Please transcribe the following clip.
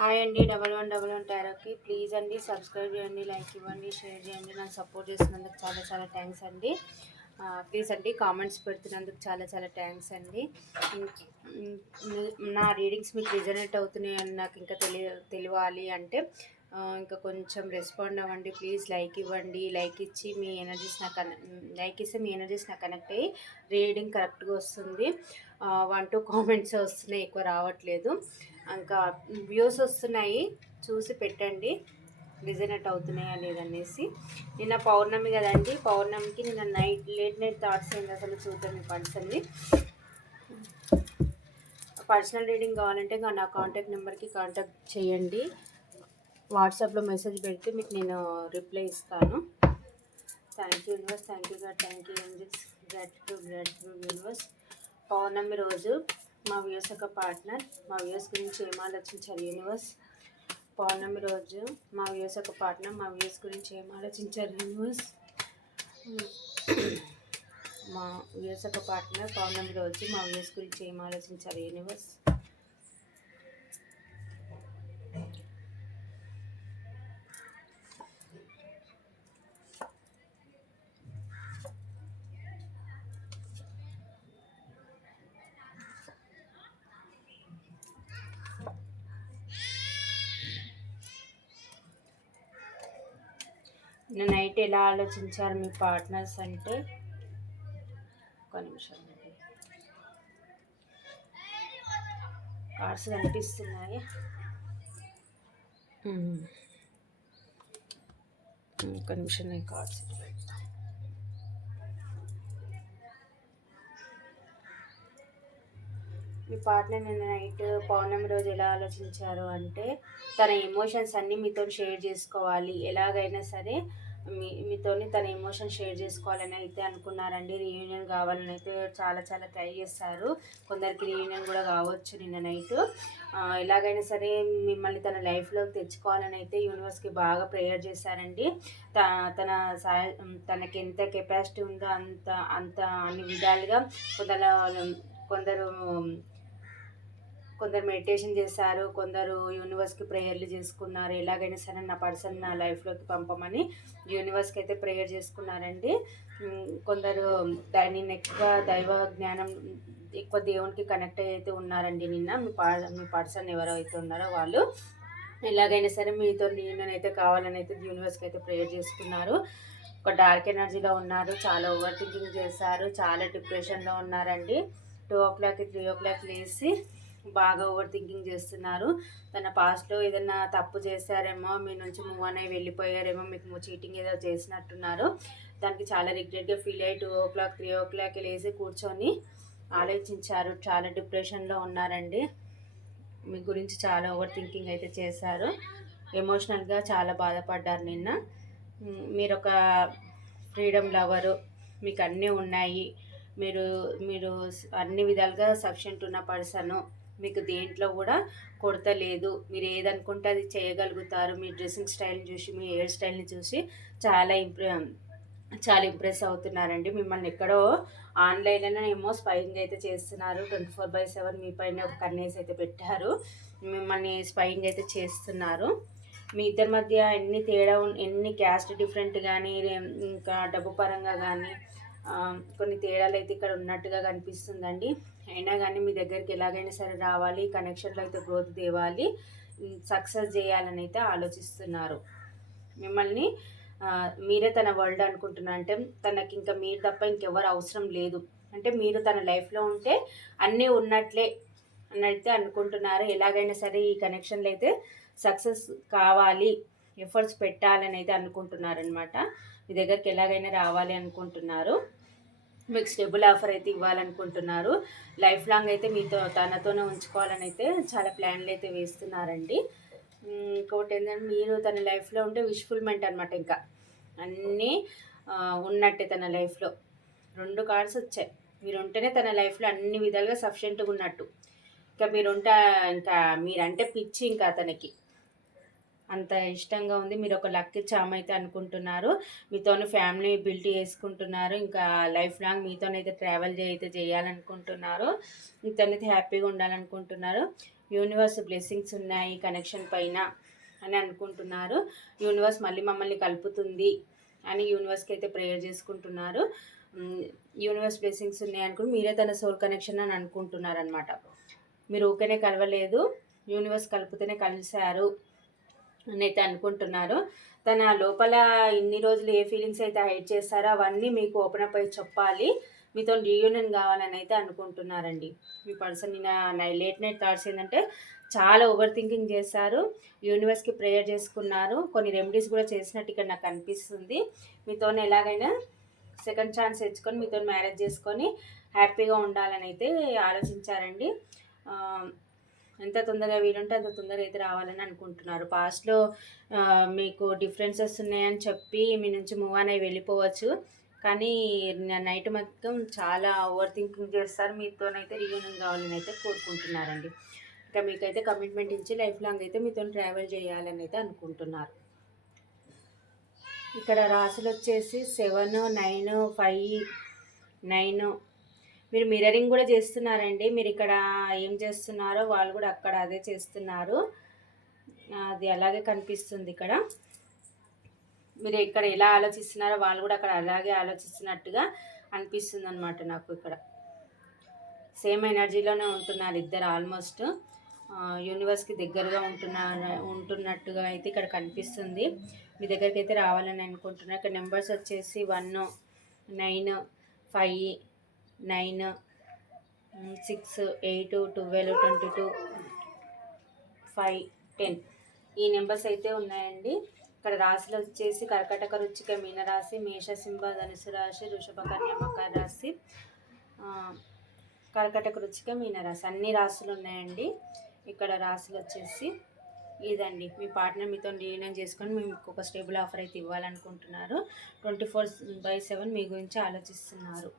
Hi అండి double one double one టారోకి. Please అండి సబ్స్క్రైబ్ చేయండి లైక్ ఇవ్వండి షేర్ చేయండి. నన్ను సపోర్ట్ చేసినందుకు చాలా చాలా థ్యాంక్స్ అండి. ప్లీజ్ అండి కామెంట్స్ పెడుతున్నందుకు చాలా చాలా థ్యాంక్స్ అండి. నా రీడింగ్స్ మీకు రిజనేట్ అవుతున్నాయని నాకు ఇంకా తెలియ తెలియాలి అంటే ఇంకా కొంచెం రెస్పాండ్ అవ్వండి. ప్లీజ్ లైక్ ఇవ్వండి. లైక్ ఇచ్చి మీ ఎనర్జీస్ నాకు లైక్ ఇస్తే మీ ఎనర్జీస్ నాకు కనెక్ట్ అయ్యి రీడింగ్ కరెక్ట్గా వస్తుంది. వన్ టూ కామెంట్స్ వస్తున్నాయి ఎక్కువ రావట్లేదు. ఇంకా వ్యూస్ వస్తున్నాయి చూసి పెట్టండి. రిజనెట్ అవుతున్నాయా లేదనేసి నిన్న పౌర్ణమి కదండి పౌర్ణమికి నిన్న నైట్ లేట్ నైట్ థాట్స్ ఏంటి అసలు చూద్దాం మీ పర్సన్ని పర్సనల్ రీడింగ్ కావాలంటే నా కాంటాక్ట్ నెంబర్కి కాంటాక్ట్ చేయండి. వాట్సాప్లో మెసేజ్ పెడితే మీకు నేను రిప్లై ఇస్తాను. Thank you universe thank you God thank you angels gratitude gratitude universe పౌర్ణమి రోజు మా వ్యూస్ యొక్క పార్ట్నర్ మా వ్యూస్ గురించి ఏం ఆలోచించాలి యూనివర్స్? పౌర్ణమి రోజు మా వ్యూస్ యొక్క పార్ట్నర్ మా వ్యూస్ గురించి ఏం ఆలోచించాలి యూనివర్స్? మా వ్యూస్ యొక్క పార్ట్నర్ పౌర్ణమి రోజు మా వ్యూస్ గురించి ఏం ఆలోచించాలి యూనివర్స్? నైట్ ఎలా ఆలోచించారు మీ పార్ట్నర్స్ అంటే? ఒక నిమిషం. కార్డ్స్ కనిపిస్తున్నాయి. ఒక నిమిషం నేను కార్డ్స్ మీ పార్ట్నర్ నిన్న నైట్ పౌర్ణమి రోజు ఎలా ఆలోచించారు అంటే తన ఎమోషన్స్ అన్నీ మీతో షేర్ చేసుకోవాలి. ఎలాగైనా సరే మీ మీతోని తన ఎమోషన్ షేర్ చేసుకోవాలని అయితే అనుకున్నారండి. రీయూనియన్ కావాలని అయితే చాలా చాలా ట్రై చేస్తారు. కొందరికి రీయూనియన్ కూడా కావచ్చు నిన్న నైట్. ఎలాగైనా సరే మిమ్మల్ని తన లైఫ్లోకి తెచ్చుకోవాలని అయితే యూనివర్స్కి బాగా ప్రేయర్ చేశారండి. త తన సాయ తనకి ఎంత కెపాసిటీ ఉందో అంత అంత అన్ని విధాలుగా కొందరు కొందరు కొందరు మెడిటేషన్ చేశారు కొందరు యూనివర్స్కి ప్రేయర్లు చేసుకున్నారు ఎలాగైనా సరే నా పర్సన్ నా లైఫ్లోకి పంపమని యూనివర్స్కి అయితే ప్రేయర్ చేసుకున్నారండి. కొందరు నేను ఎక్కువ దైవ జ్ఞానం ఎక్కువ దేవునికి కనెక్ట్ అయితే ఉన్నారండి నిన్న. మీ పా మీ పర్సన్ ఎవరైతే ఉన్నారో వాళ్ళు. ఎలాగైనా సరే మీతో నేను అయితే కావాలని అయితే యూనివర్స్కి అయితే ప్రేయర్ చేసుకున్నారు. ఒక డార్క్ ఎనర్జీలో ఉన్నారు చాలా ఓవర్ థింకింగ్ చేశారు చాలా డిప్రెషన్లో ఉన్నారండి. Two o'clock three o'clock లేచి బాగా ఓవర్ థింకింగ్ చేస్తున్నారు. తన పాస్ట్లో ఏదైనా తప్పు చేశారేమో మీ నుంచి మూవ్ అని వెళ్ళిపోయారేమో మీకు చీటింగ్ ఏదో చేసినట్టున్నారు. దానికి చాలా రిగ్రెట్గా ఫీల్ అయ్యి two o'clock three o'clock లేచి కూర్చొని ఆలోచించారు. చాలా డిప్రెషన్లో ఉన్నారండి. మీ గురించి చాలా ఓవర్ థింకింగ్ అయితే చేశారు. ఎమోషనల్గా చాలా బాధపడ్డారు నిన్న. మీరు ఒక ఫ్రీడమ్ లవరు మీకు అన్నీ ఉన్నాయి. మీరు మీరు అన్ని విధాలుగా సఫిషియంట్ ఉన్న పర్సను మీకు దేంట్లో కూడా కొరత లేదు. మీరు ఏదనుకుంటే అది చేయగలుగుతారు. మీ డ్రెస్సింగ్ స్టైల్ని చూసి మీ హెయిర్ స్టైల్ని చూసి చాలా ఇంప్రె చాలా ఇంప్రెస్ అవుతున్నారండి. మిమ్మల్ని ఎక్కడో ఆన్లైన్లోనే ఏమో స్పైయింగ్ అయితే చేస్తున్నారు. ట్వంటీ ఫోర్ బై సెవెన్ మీ పైన ఒక కన్నేసి అయితే పెట్టారు. మిమ్మల్ని స్పైయింగ్ అయితే చేస్తున్నారు. మీ ఇద్దరి మధ్య ఎన్ని తేడా ఎన్ని క్యాస్ట్ డిఫరెంట్ కానీ ఇంకా డబ్బు పరంగా కానీ కొన్ని తేడాలు అయితే ఇక్కడ ఉన్నట్టుగా కనిపిస్తుందండి. అయినా కానీ మీ దగ్గరికి ఎలాగైనా సరే రావాలి కనెక్షన్లో అయితే గ్రోత్ తేవాలి సక్సెస్ చేయాలని అయితే ఆలోచిస్తున్నారు. మిమ్మల్ని మీరే తన వరల్డ్ అనుకుంటున్నా అంటే తనకి ఇంకా మీరు తప్ప ఇంకెవరు అవసరం లేదు. అంటే మీరు తన లైఫ్లో ఉంటే అన్నీ ఉన్నట్లే అన్నైతే అనుకుంటున్నారు. ఎలాగైనా సరే ఈ కనెక్షన్లు అయితే సక్సెస్ కావాలి ఎఫర్ట్స్ పెట్టాలని అయితే అనుకుంటున్నారనమాట మీ దగ్గరికి ఎలాగైనా రావాలి అనుకుంటున్నారు. మీకు స్టెబుల్ ఆఫర్ అయితే ఇవ్వాలనుకుంటున్నారు. లైఫ్ లాంగ్ అయితే మీతో తనతోనే ఉంచుకోవాలని అయితే చాలా ప్లాన్లు అయితే వేస్తున్నారండి. ఇంకోటి ఏంటంటే మీరు తన లైఫ్లో ఉంటే విష్ఫుల్మెంట్ అనమాట ఇంకా. అన్నీ ఉన్నట్టే తన లైఫ్లో రెండు కార్డ్స్ వచ్చాయి. మీరు ఉంటేనే తన లైఫ్లో అన్ని విధాలుగా సఫిషియెంట్గా ఉన్నట్టు. ఇంకా మీరుంటే ఇంకా మీరంటే పిచ్చి ఇంకా అతనికి. అంత ఇష్టంగా ఉంది. మీరు ఒక లక్కీ చామ్ అయితే అనుకుంటున్నారు. మీతోని ఫ్యామిలీ బిల్డ్ చేసుకుంటున్నారు. ఇంకా లైఫ్ లాంగ్ మీతోనైతే ట్రావెల్ అయితే చేయాలనుకుంటున్నారు. మీతోనైతే హ్యాపీగా ఉండాలనుకుంటున్నారు. యూనివర్స్ బ్లెస్సింగ్స్ ఉన్నాయి కనెక్షన్ పైన అని అనుకుంటున్నారు. యూనివర్స్ మళ్ళీ మమ్మల్ని కలుపుతుంది అని యూనివర్స్కి అయితే ప్రేయర్ చేసుకుంటున్నారు. యూనివర్స్ బ్లెస్సింగ్స్ ఉన్నాయి అనుకుని మీరే తన సోల్ కనెక్షన్ అని అనుకుంటున్నారు అనమాట మీరు ఊరికనే కలవలేదు. యూనివర్స్ కలిపితేనే కలిశారు. అని అయితే అనుకుంటున్నారు తన లోపల ఇన్ని రోజులు ఏ ఫీలింగ్స్ అయితే హైడ్ చేస్తారో అవన్నీ మీకు ఓపెన్ అప్ అయి చెప్పాలి. మీతో రీయూనియన్ కావాలని అయితే అనుకుంటున్నారండి. మీ పర్సన్ నిన్న లేట్ నైట్ థాట్స్ ఏంటంటే చాలా ఓవర్ థింకింగ్ చేశారు. యూనివర్స్కి ప్రేయర్ చేసుకున్నారు. కొన్ని రెమెడీస్ కూడా చేసినట్టు ఇక్కడ నాకు అనిపిస్తుంది. మీతో ఎలాగైనా సెకండ్ ఛాన్స్ తెచ్చుకొని మీతో మ్యారేజ్ చేసుకొని హ్యాపీగా ఉండాలని అయితే ఆలోచించారండి. ఎంత తొందరగా వీలుంటే అంత తొందరగా అయితే రావాలని అనుకుంటున్నారు. పాస్ట్లో మీకు డిఫరెన్సెస్ ఉన్నాయని చెప్పి మీ నుంచి మూవ్ అని వెళ్ళిపోవచ్చు. కానీ నైట్ మొత్తం చాలా ఓవర్ థింకింగ్ చేస్తారు. మీతోనైతే రీయూనియన్ కావాలని అయితే కోరుకుంటున్నారండి. ఇంకా మీకైతే కమిట్మెంట్ ఇచ్చి లైఫ్ లాంగ్ అయితే మీతో ట్రావెల్ చేయాలని అయితే అనుకుంటున్నారు. ఇక్కడ రాసులు వచ్చేసి సెవెన్ నైన్ ఫైవ్ నైన్ మీరు మిరరింగ్ కూడా చేస్తున్నారండి. మీరు ఇక్కడ ఏం చేస్తున్నారో వాళ్ళు కూడా అక్కడ అదే చేస్తున్నారు. అది అలాగే కనిపిస్తుంది ఇక్కడ. మీరు ఇక్కడ ఎలా ఆలోచిస్తున్నారో వాళ్ళు కూడా అక్కడ అలాగే ఆలోచిస్తున్నట్టుగా అనిపిస్తుంది అనమాట నాకు ఇక్కడ. సేమ్ ఎనర్జీలోనే ఉంటున్నారు ఇద్దరు ఆల్మోస్ట్ యూనివర్స్కి దగ్గరగా ఉంటున్నారు ఉంటున్నట్టుగా అయితే ఇక్కడ కనిపిస్తుంది. మీ దగ్గరికి అయితే రావాలని అనుకుంటున్నాను ఇక్కడ నెంబర్స్ వచ్చేసి one nine five nine six eight twelve twenty two five ten. ఈ నెంబర్స్ అయితే ఉన్నాయండి. ఇక్కడ రాశులు వచ్చేసి కర్కటక రుచిక మీనరాశి మేషసింహ ధనుసు రాశి వృషభ కన్య మకర రాశి కర్కటక రుచిక మీనరాశి. అన్ని రాశులు ఉన్నాయండి. ఇక్కడ రాశులు వచ్చేసి ఇదండి. మీ పార్ట్నర్ మీతో రీయూనియన్ చేసుకొని మీకు ఒక స్టేబుల్ ఆఫర్ అయితే ఇవ్వాలనుకుంటున్నారు. ట్వంటీ ఫోర్ బై సెవెన్ మీ గురించి ఆలోచిస్తున్నారు.